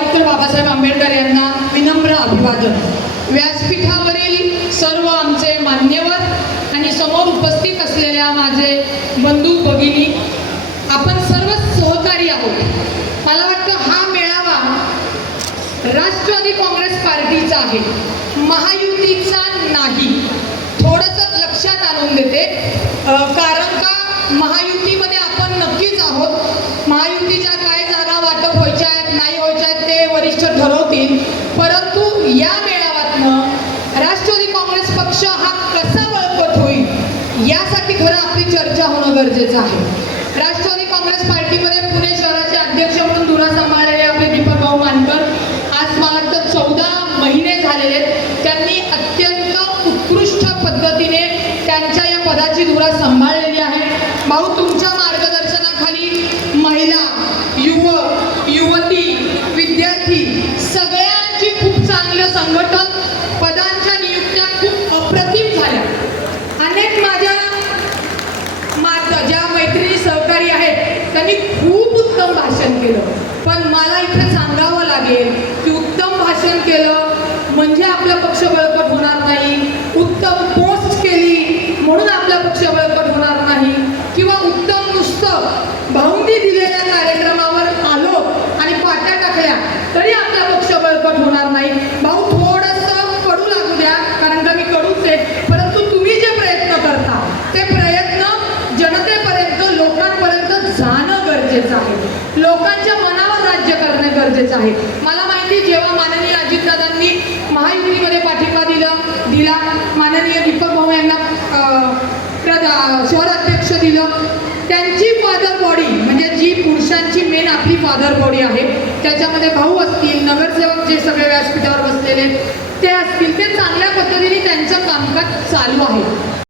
Doctor Babasaheb Ambedkar यांना विनम्र अभिवादन. व्यासपीठावरील सर्व आमचे मान्यवर आणि समोर उपस्थित असलेल्या माझे बंधू भगिनी आपण सर्व सहकारी आहोत. मला वाटतं हा मेळावा राष्ट्रवादी काँग्रेस पार्टीचा आहे. महायुतीचा नाही. थोडंसं लक्षात आणून देते अ, कारण का महायुतीमध्ये आपण नक्कीच आहोत महायुतीच्या काय जागा वाटप व्हायच्या आहेत नाही व्हायच्या आहेत ते वरिष्ठ ठरवतील परंतु या मेळाव्यातनं राष्ट्रवादी काँग्रेस पक्ष हा कसा बळकट होईल यासाठी खरं आपली चर्चा होणं गरजेचं आहे. राष्ट्रवादी काँग्रेस पार्टीमध्ये पुणे शहराचे अध्यक्ष म्हणून धुरा सांभाळलेले आपले दीपक भाऊ मानकर आज मला चौदा महिने झालेले आहेत. त्यांनी अत्यंत उत्कृष्ट पद्धतीने त्यांच्या या पदाची धुरा सांभाळलेली आहे. भाऊ लागेल की उत्तम भाषण केलं म्हणजे आपला पक्ष बळकट होणार नाही. उत्तम पोस्ट केली म्हणून आपला पक्ष बळकट होणार नाही. किंवा उत्तम नुसतं भाऊंनी दिलेल्या कार्यक्रमावर आलो आणि पाट्या टाकल्या तरी आपला पक्ष बळकट होणार नाही. भाऊ थोडंसं कडू लागू द्या कारण का मी कडूच आहे. परंतु तुम्ही जे प्रयत्न करता ते प्रयत्न जनतेपर्यंत लोकांपर्यंत जाणं गरजेचं आहे. लोकांच्या मनात राज्य करणे गरजेचं आहे. मला माहिती जेव्हा माननीय अजितदादांनी महायुतीमध्ये पाठिंबा दिला दिला माननीय दीपक भाऊ यांना प्रधा शहराध्यक्ष दिलं त्यांची फादर बॉडी म्हणजे जी पुरुषांची मेन आपली फादर बॉडी आहे त्याच्यामध्ये भाऊ असतील नगरसेवक जे सगळे व्यासपीठावर बसलेले ते असतील ते चांगल्या पद्धतीने त्यांचं कामकाज चालू आहे.